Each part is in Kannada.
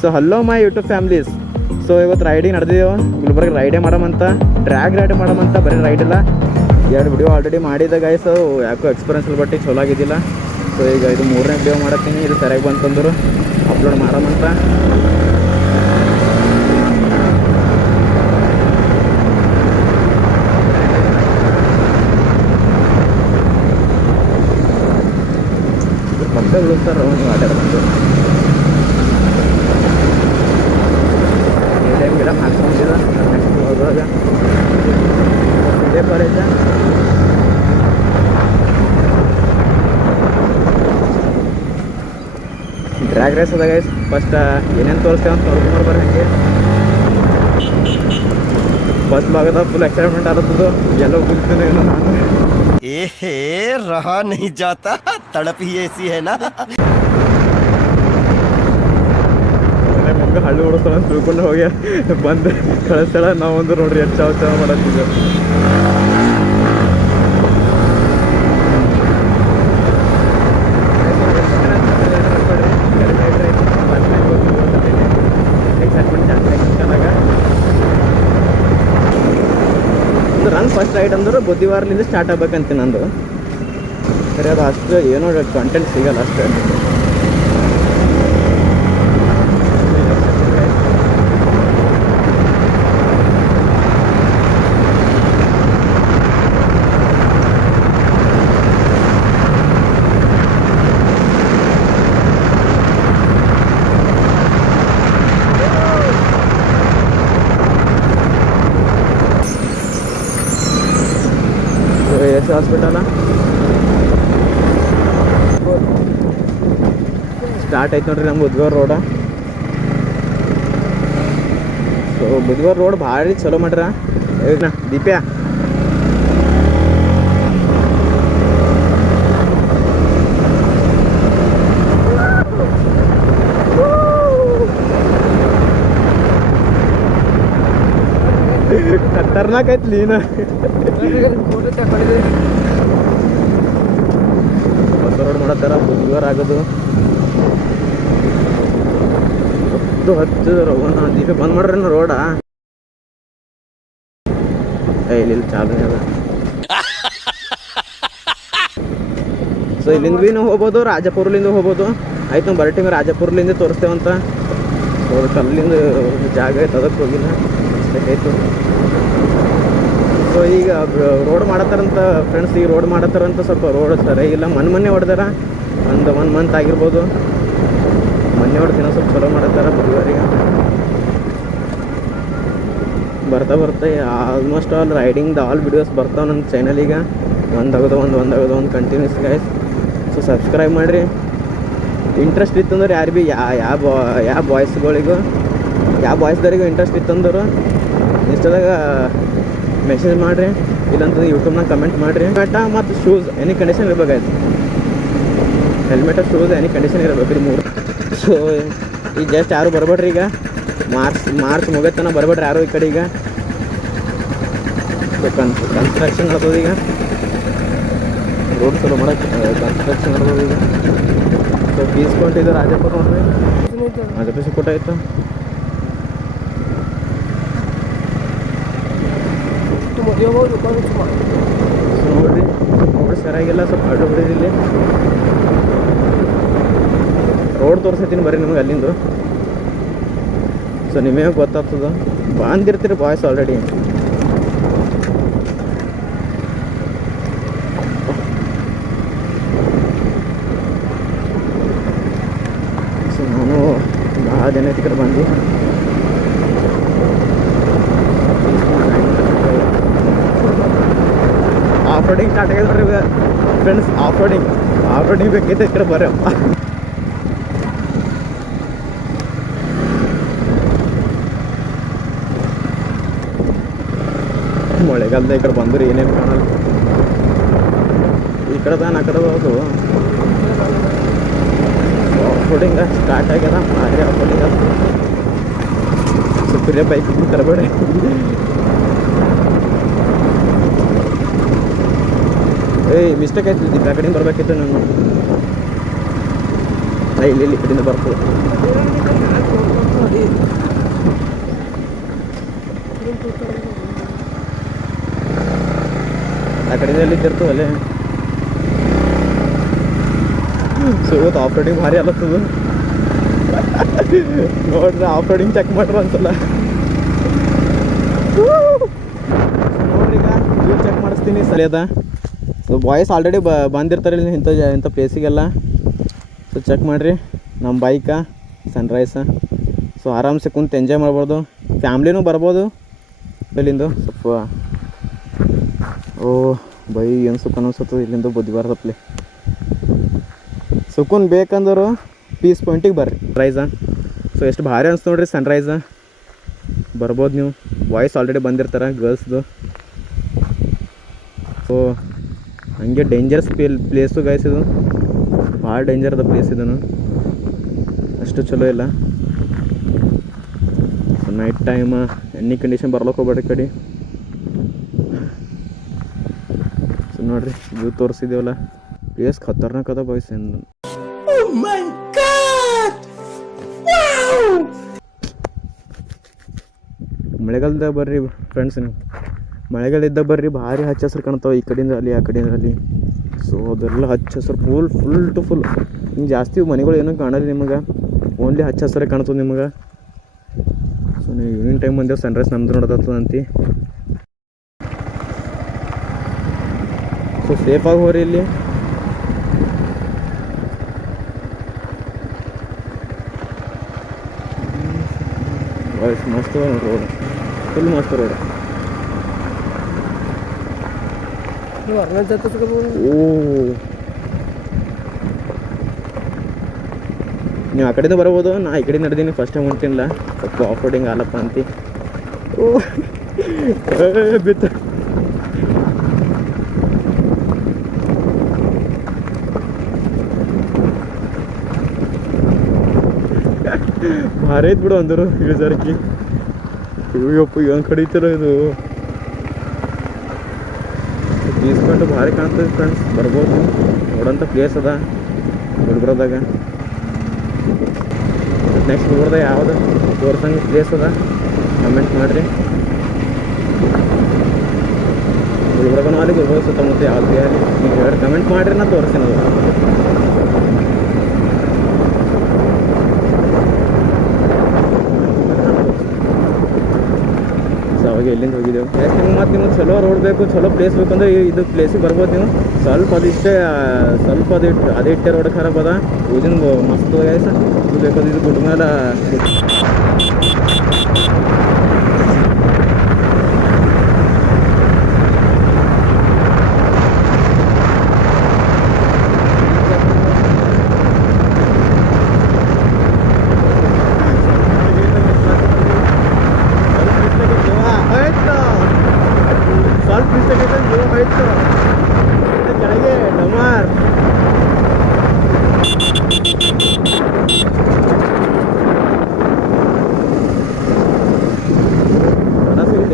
So hello my YouTube families. So ಇವತ್ತು ರೈಡಿಂಗ್ ನಡೆದಿದ್ದೇವೆ. ಗುಲ್ಬರ್ಗ ರೈಡೇ ಮಾಡಮಂತ, ಡ್ರ್ಯಾಗ್ ರೈಡ್ ಮಾಡಮಂತ, ಬರೀ ರೈಡ್ ಇಲ್ಲ. 2 ವಿಡಿಯೋ ಆಲ್ರೆಡಿ ಮಾಡಿದ್ದೆ ಗೈಸ್. ಯಾಕೋ ಎಕ್ಸ್ಪೀರಿಯನ್ಸ್ ಬಟ್ಟಿ ಚಲೋ ಆಗಿದ್ದಿಲ್ಲ. ಸೊ ಈಗ ಇದು 3ನೇ ವಿಡಿಯೋ ಮಾಡತ್ತೀನಿ. ಇದು ಸರಿಯಾಗಿ ಬಂತಂದ್ರು ಅಪ್ಲೋಡ್ ಮಾಡಮಂತ. ಪಕ್ಕ ಬಿಡುತ್ತಾರೆ ನೀವು ಆಟ ಬಂದು ಗಿಡ ಹಾಕ್ಕೊಂಡಿಲ್ಲ. ನೆಕ್ಸ್ಟ್ ಹೋಗುವಾಗ ಇದೇ ಬರೈತೆ. ಡ್ರ್ಯಾಗ್ ರೇಸ್ ಅದ ಗೈಸ್. ಫಸ್ಟ್ ಏನೇನು ತೋರಿಸ್ತೇವೆ ಅಂತ ನೋಡ್ಕೊಂಡು ಬರ್ರಿ. ಹಂಗೆ ಫಸ್ಟ್ ಭಾಗದ ಫುಲ್ ಎಕ್ಸೈಟ್ಮೆಂಟ್ ಆಗುತ್ತದು. ಎಲ್ಲ ಹೋಗ್ತೀನಿ ನಾನು. ಏಹೇ ರಹಾ नहीं जाता, तड़प ही ऐसी है ना. ನಮ್ಗೆ ಹಳ್ಳಿ ಓಡಿಸ್ತಾಳ ಅಂತ ತಿಳ್ಕೊಂಡು ಹೋಗಿ ಬಂದು ಕಳಿಸ್ತಾಳ. ನಾವೊಂದು ನೋಡ್ರಿ ಎಷ್ಟು ಚಾವ್ ಮಾಡತ್ತಿದ್ದೆ. ನನ್ನ ಫಸ್ಟ್ ರೈಡ್ ಅಂದ್ರೆ ಬುಧವಾರದಿಂದ ಸ್ಟಾರ್ಟ್ ಆಗ್ಬೇಕಂತ ನಂದು. ಸರಿ, ಅದು ಅಷ್ಟು ಏನೋ ಕಂಟೆಂಟ್ ಸಿಗಲ್ಲ ಅಷ್ಟೇ. ಹಾಸ್ಪಿಟಲ ಸ್ಟಾರ್ಟ್ ಆಯ್ತು ನೋಡ್ರಿ ನಮ್ಮ ಬುಧವಾರ ರೋಡ. ಸೊ ಬುಧವಾರ ರೋಡ್ ಭಾರಿ ಚಲೋ ಮಾಡ್ರ. ದೀಪ್ಯಾ ಖತರ್ನಾಕ್ ಐತಿ ನೀನು. ಹೊಸ ರೋಡ್ ಮಾಡತ್ತಾರ. ಬುಧವಾರ ಆಗೋದು ಹತ್ತು ದೀಪ ಬಂದ್ ಮಾಡ್ರಿ ರೋಡ. ಇಲ್ಲಿ ಚಾಲನೆ ಅದ. ಸೊ ಇಲ್ಲಿಂದ ಭೀ ನಾವು ಹೋಗ್ಬೋದು, ರಾಜಪುರ್ಲಿಂದ ಹೋಗ್ಬೋದು. ಆಯ್ತು ನಾವು ಬರೋ ಟೈಮ್ ರಾಜಪುರ್ಲಿಂದ ತೋರಿಸ್ತೇವಂತ. ಸೊ ಕಲ್ಲಿಂದ ಜಾಗ ಐತೆ, ಅದಕ್ಕೆ ಹೋಗಿಲ್ಲ ಅಷ್ಟೇಕಾಯ್ತು. ಸೊ ಈಗ ರೋಡ್ ಮಾಡತ್ತಾರಂತ ಫ್ರೆಂಡ್ಸ್, ಈಗ ರೋಡ್ ಮಾಡತ್ತಾರಂತ ಸ್ವಲ್ಪ ರೋಡ್ ಸರಿಯಾಗಿಲ್ಲ. ಮೊನ್ನೆ ಹೊಡೆದಾರ, ಒಂದು 1 ಮಂತ್ ಆಗಿರ್ಬೋದು. ಮೊನ್ನೆ ಹೊಡೆದಿನ ಸ್ವಲ್ಪ ಚಲೋ ಮಾಡತ್ತಾರ ಬುಧವಾರಿಗೆ. ಬರ್ತಾ ಆಲ್ಮೋಸ್ಟ್ ಆಲ್ ರೈಡಿಂಗ್ದು ಆಲ್ ವಿಡಿಯೋಸ್ ಬರ್ತಾವೆ ನನ್ನ ಚಾನಲಿಗೆ. ಒಂದಾಗೋದು ಒಂದು ಕಂಟಿನ್ಯೂಸ್ ಗೈಸ್. ಸೊ ಸಬ್ಸ್ಕ್ರೈಬ್ ಮಾಡಿರಿ. ಇಂಟ್ರೆಸ್ಟ್ ಇತ್ತಂದ್ರೆ ಯಾರು ಭೀ ಯಾವ ಬಾಯ್ಸ್ಗಳಿಗೂ ಯಾವ ಬಾಯ್ಸ್ದವ್ರಿಗೂ ಇಂಟ್ರೆಸ್ಟ್ ಇತ್ತಂದ್ರೆ ಇನ್ಸ್ಟಾದಾಗ ಮೆಸೇಜ್ ಮಾಡಿರಿ, ಇಲ್ಲಂತಂದ್ರೆ ಯೂಟ್ಯೂಬ್ನಾಗ ಕಮೆಂಟ್ ಮಾಡಿರಿ. ಹೆಲ್ಮೆಟ ಮತ್ತು ಶೂಸ್ ಎನಿ ಕಂಡೀಷನ್ ಇರಬೇಕಾಯ್ತು. ಹೆಲ್ಮೆಟ ಶೂಸ್ ಎನಿ ಕಂಡೀಷನ್ ಇರಬೇಕು, ಇದು 3. ಸೊ ಈಗ ಜಸ್ಟ್ ಯಾರು ಬರ್ಬೇಡ್ರಿ. ಈಗ ಮಾರ್ಚ್ ಮುಗಿತನ ಬರ್ಬೇಡ್ರಿ ಯಾರು ಈ ಕಡೆ. ಈಗ ಕನ್ಸ್ಟ್ರಕ್ಷನ್ ನಡ್ತದೆ. ಈಗ ರೋಡ್ ಚಲೋ ಮಾಡಕ್ಕೆ ಕನ್ಸ್ಟ್ರಕ್ಷನ್ ನಡ್ತದೆ ಈಗ. ಸೊ ಬೀಸ್ಕೊಂಡಿದ್ದು ರಾಜಪುರ ನೋಡ್ರಿ, ರಾಜಪುರ ಸಿಕ್ಕೋಟ ಆಯ್ತು. ನೋಡ್ರಿ ಸರಿಯಾಗಿಲ್ಲ, ಸ್ವಲ್ಪ ಅಡ್ಡು ಬಿಡಿದಿಲ್ಲಿ. ರೋಡ್ ತೋರಿಸ್ತೀನಿ ಬರ್ರಿ ನಿಮ್ಗೆ ಅಲ್ಲಿಂದು. ಸೊ ನಿಮಗೆ ಗೊತ್ತಾಗ್ತದ. ಬಂದಿರ್ತೀರಿ ಬಾಯ್ಸ್ ಆಲ್ರೆಡಿ. ಸೊ ನಾನು ಭಾಳ ದಿನ ಐತಿ ಕಡೆ ಬಂದು. ಆಫ್ ರೋಡಿಂಗ್ ಸ್ಟಾರ್ಟ್ ಆಗಿದೆ ಬರ್ರಿ ಫ್ರೆಂಡ್ಸ್. ಆಫ್ ರೋಡಿಂಗ್ ಬೇಕೈತೆ ಈ ಕಡೆ ಬರ್ರಪ್ಪ. ಮಳೆಗಾಲದ ಈ ಕಡೆ ಬಂದ್ರೆ ಏನೇನು ಕಾಣಲ್ಲ. ಈ ಕಡೆ ಆ ಕಡೆ ಹೋದು ಆಫ್ ರೋಡಿಂಗ್ ಸ್ಟಾರ್ಟ್ ಆಗ್ಯದ. ಭಾರಿ ಆಫ್ ರೋಡಿಂಗ್ ಅದು. ಸ್ವಲ್ಪ ಬೈಕ್ ತರಬೇಡಿ. ಏಯ್ ಮಿಸ್ಟೇಕ್ ಆಯ್ತು, ಈ ಕಡೆಯಿಂದ ಬರಬೇಕಿತ್ತು ನಾನು. ಇಲ್ಲಿ ಕಡೆಯಿಂದ ಬರ್ತದೆ. ಕಡೆಯಿಂದ ಎಲ್ಲಿದ್ದಿರ್ತು ಅಲ್ಲೇ. ಸೊ ಇವತ್ತು ಆಫ್ ರೋಡಿಂಗ್ ಭಾರಿ ಅಲ್ಲತ್ತದು. ನೋಡ್ರಿ ಆಫ್ ರೋಡಿಂಗ್ ಚೆಕ್ ಮಾಡ್ರಿ ಒಂದ್ಸಲ. ನೋಡ್ರಿ ಈಗ ವ್ಯೂ ಚೆಕ್ ಮಾಡಿಸ್ತೀನಿ ಸರಿ ಅದ. ಸೊ ಬಾಯ್ಸ್ ಆಲ್ರೆಡಿ ಬಂದಿರ್ತಾರೆ ಇಲ್ಲಿ ಇಂಥ ಪ್ಲೇಸಿಗೆಲ್ಲ. ಸೊ ಚೆಕ್ ಮಾಡಿರಿ ನಮ್ಮ ಬೈಕ ಸನ್ರೈಸ. ಸೊ ಆರಾಮ್ಸೆ ಕುಂತು ಎಂಜಾಯ್ ಮಾಡ್ಬೋದು, ಫ್ಯಾಮ್ಲಿನೂ ಬರ್ಬೋದು ಇಲ್ಲಿಂದು. ಸ್ವಲ್ಪ ಓ ಬೈ ಏನು ಸುಖ ಅನಿಸ್ತದೆ ಇಲ್ಲಿಂದ ಬುದ್ಧಿಬಾರ್ದಪ್ಲೆ. ಸುಕೂನ್ ಬೇಕಂದ್ರು ಪೀಸ್ ಪಾಯಿಂಟಿಗೆ ಬರ್ರಿ ಸನ್ರೈಸ. ಸೊ ಎಷ್ಟು ಭಾರಿ ಅನಿಸ್ತು ನೋಡ್ರಿ ಸನ್ರೈಸ. ಬರ್ಬೋದು ನೀವು, ಬಾಯ್ಸ್ ಆಲ್ರೆಡಿ ಬಂದಿರ್ತಾರೆ ಗರ್ಲ್ಸ್ದು. ಸೊ ಹಂಗೆ ಡೇಂಜರಸ್ ಪ್ಲೇಸು ಗೈಸ್ ಇದು, ಭಾಳ ಡೇಂಜರ್ದ ಪ್ಲೇಸ್ ಇದನ್ನು, ಅಷ್ಟು ಚಲೋ ಇಲ್ಲ. So night time any condition ಬರ್ಲಿಕ್ಕೆ ಹೋಗ್ಬೇಡ್ರಿ ಕಡೆ. ಸೊ ನೋಡ್ರಿ ವ್ಯೂ ತೋರಿಸಿದೇವಲ್ಲ, ಪ್ಲೇಸ್ ಖತರ್ನಾಕ್ ಅದ ಬಾಯ್ಸ್. ಏನು ಮಳೆಗಾಲದಾಗ ಬರ್ರಿ ಫ್ರೆಂಡ್ಸ್, ನೀವು ಮಳೆಗಾಲದಾಗ ಬರ್ರಿ, ಭಾರಿ ಹಚ್ಚ ಹಸ್ರು ಕಾಣ್ತಾವೆ ಈ ಕಡೆಯಿಂದ ಅಲ್ಲಿ ಆ ಕಡೆಯಿಂದ ಅಲ್ಲಿ. ಸೊ ಅದೆಲ್ಲ ಹಚ್ಚ ಹಸ್ರು ಫುಲ್ ಟು ಫುಲ್. ಹಿಂಗೆ ಜಾಸ್ತಿ ಮನೆಗಳು ಏನೂ ಕಾಣಲ್ಲ ನಿಮಗೆ, ಓನ್ಲಿ ಹಚ್ಚ ಹಸ್ರೇ ಕಾಣ್ತದೆ ನಿಮಗೆ. ಸೊ ನೀವು ಈವ್ನಿಂಗ್ ಟೈಮ್ ಬಂದೇವು ಸನ್ರೈಸ್ ನಮ್ದು ನೋಡೋದಂತಿ. ಸೊ ಸೇಫಾಗಿ ಹೋರಿ ಇಲ್ಲಿ. ಮಸ್ತ್ ರೋಡ್, ಫುಲ್ ಮಸ್ತ್ ರೋಡ್. ಓ ನೀವು ಆ ಕಡೆಯಿಂದ ಬರ್ಬೋದು, ನಾ ಈ ಕಡೆ ನಡೆದೀನಿ ಫಸ್ಟ್ ಟೈಮ್ ಹೊಂಟಿನಿಲ್ಲ, ಸ್ವಲ್ಪ ಆಫ್ ರೋಡಿಂಗ್ ಆಲಪ್ಪ ಅಂತಿ. ಓ ಬಿತ್ತ ಭಾರಿ ಐತ್ ಬಿಡು ಅಂದರು ಇಳಿಜಾರಕ್ಕೆ. ಅಯ್ಯಪ್ಪ ಏನು ಕಡಿತಾರ ಇದು. ಬೀಸ್ಕೊಂಡು ಭಾರಿ ಕಾಣ್ತದೆ ಫ್ರೆಂಡ್ಸ್, ಬರ್ಬೋದು ನೋಡೋಂಥ ಪ್ಲೇಸ್ ಅದ ಗುಲ್ಬರ್ಗದಾಗ. ನೆಕ್ಸ್ಟ್ ಗುಲ್ಬರ್ಗದಾಗ ಯಾವುದು ತೋರ್ಸಂಗೆ ಪ್ಲೇಸ್ ಅದ ಕಮೆಂಟ್ ಮಾಡಿರಿ. ಗುಲ್ಬರ್ಗನೂ ಅಲ್ಲಿ ಗುಲ್ಬರ್ಗ ಸುತ್ತಮುತ್ತ ಯಾವ್ದು ಭೀ ಅಲ್ಲಿ ನೀವು ಹೇಳಿ ಕಮೆಂಟ್ ಮಾಡಿರಿ, ನಾ ತೋರಿಸ್ತೀನಿ ಅದು. ಅವಾಗ ಎಲ್ಲಿಂದ ಹೋಗಿದ್ದೆವು. ನಿಮ್ಗೆ ಮತ್ತು ನಿಮ್ಗೆ ಚಲೋ ರೋಡ್ ಬೇಕು, ಚಲೋ ಪ್ಲೇಸ್ ಬೇಕಂದ್ರೆ ಇದು ಪ್ಲೇಸಿಗೆ ಬರ್ಬೋದು ನೀವು. ಸ್ವಲ್ಪ ಅದಿಷ್ಟೇ ರೋಡ್ ಖರಾಬ್ ಅದ. ಇದನ್ನು ಮಸ್ತ್ ಇದು ಬೇಕಾದ್ರೆ ಇದು ಗುಡ್ ಮೇಲೆ ಕೆಳಗೆ ಡಮಾರ್.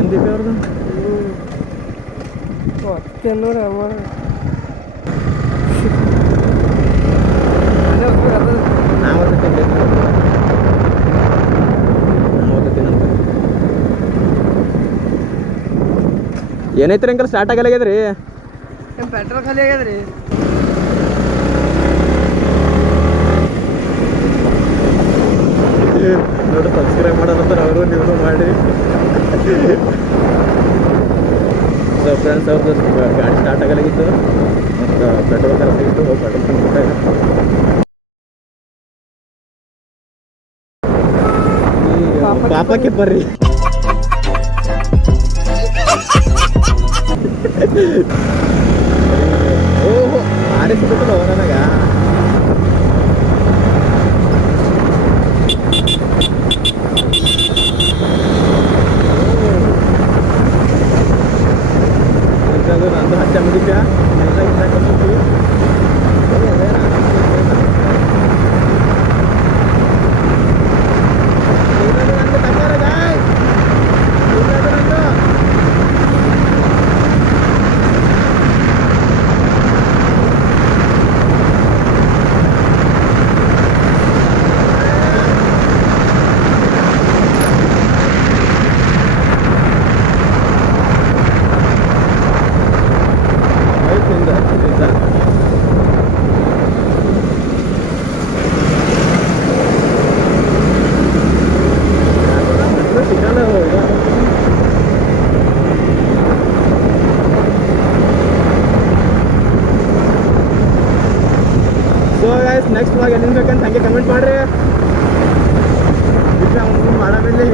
ಎಂದಿದ್ದೆ ಅವ್ರದ್ದು ಏನೈತ್ರಿ ಅಂಕಲ್ ಸ್ಟಾರ್ಟ್ ಆಗಲ್ಲಾಗ್ಯದ್ರಿ? ಪೆಟ್ರೋಲ್ ಖಾಲಿ ಆಗ್ಯದ್ರಿ. ನೋಡಿ ಸಬ್ಸ್ಕ್ರೈಬ್ ಮಾಡೋದಂತಾರೆ ಅವರು, ನೀವು ಮಾಡಿ. ಸೊ ಫ್ರೆಂಡ್ಸ್ ಅವ್ರದ್ದು ಗಾಡಿ ಸ್ಟಾರ್ಟ್ ಆಗಲಾಗಿತ್ತು ಮತ್ತು ಪೆಟ್ರೋಲ್ ಖರಾಬ್ ಆಗಿತ್ತು. ಹೋಗಿ ಪೆಟ್ರೋಲ್ ತುಂಬಿಟ್ಟು ಪಾಪಕ್ಕೆ ಬರ್ರಿ. ಓಹೋ ಆರಿಸ್ಬಿಟ್ಟು ನನಗ ನಂದು ಹಚ್ಚ ಮುಗಿದ್ಯಾ ಬ್ಲಾಗ್ ಎಲ್ಲಿಂದ ಬೇಕಂತ ಹಂಗೆ ಕಮೆಂಟ್ ಮಾಡಿರಿ. ಮಾಡಾಮೇಲೆ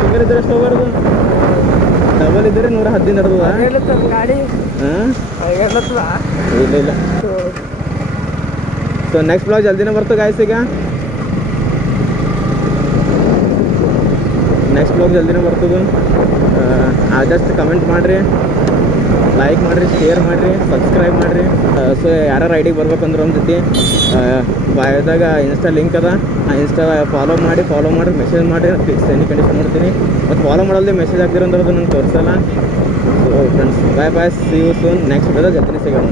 ಸಿಂಗಲ್ ಇದ್ರೆ ಎಷ್ಟು ಹೋಗ್ಬಾರ್ದು, ಡಬಲ್ ಇದ್ರೆ 110 ನಡೆದದ. ಗಾಡಿ ಹಾಂ ಹೇಳತ್ತಲ್ಲ. ಇಲ್ಲ ಇಲ್ಲ. ಸೊ ನೆಕ್ಸ್ಟ್ ಬ್ಲಾಗ್ ಜಲ್ದಿನೇ ಬರ್ತದೆ ಗಾಯ್ಸ್. ಈಗ ನೆಕ್ಸ್ಟ್ ಬ್ಲಾಗ್ ಜಲ್ದಿನೇ ಬರ್ತದೆ. ಆದಷ್ಟು ಕಮೆಂಟ್ ಮಾಡಿರಿ, ಲೈಕ್ ಮಾಡಿರಿ, ಶೇರ್ ಮಾಡಿರಿ, ಸಬ್ಸ್ಕ್ರೈಬ್ ಮಾಡಿರಿ. ಸೊ ಯಾರು ರೈಡಿಗೆ ಬರ್ಬೇಕಂದ್ರೆ ಒಂದು ಜೊತೆ ಬಾಯದಾಗ ಇನ್ಸ್ಟಾ ಲಿಂಕ್ ಅದ, ಆ ಇನ್ಸ್ಟಾ ಫಾಲೋ ಮಾಡಿ ಮೆಸೇಜ್ ಮಾಡಿ, ಫಿಕ್ಸ್ ಎನಿ ಕಂಡೀಷನ್ ನೋಡ್ತೀನಿ. ಮತ್ತು ಫಾಲೋ ಮಾಡಲ್ದೆ ಮೆಸೇಜ್ ಹಾಕ್ದಿರಂದ್ರೆ ಅದು ನಂಗೆ ತೋರಿಸಲ್ಲ. So friends, bye see you soon. Next ವಿಡಿಯೋದಾಗ ಜಲ್ದಿನೇ ಸಿಗೋಣ.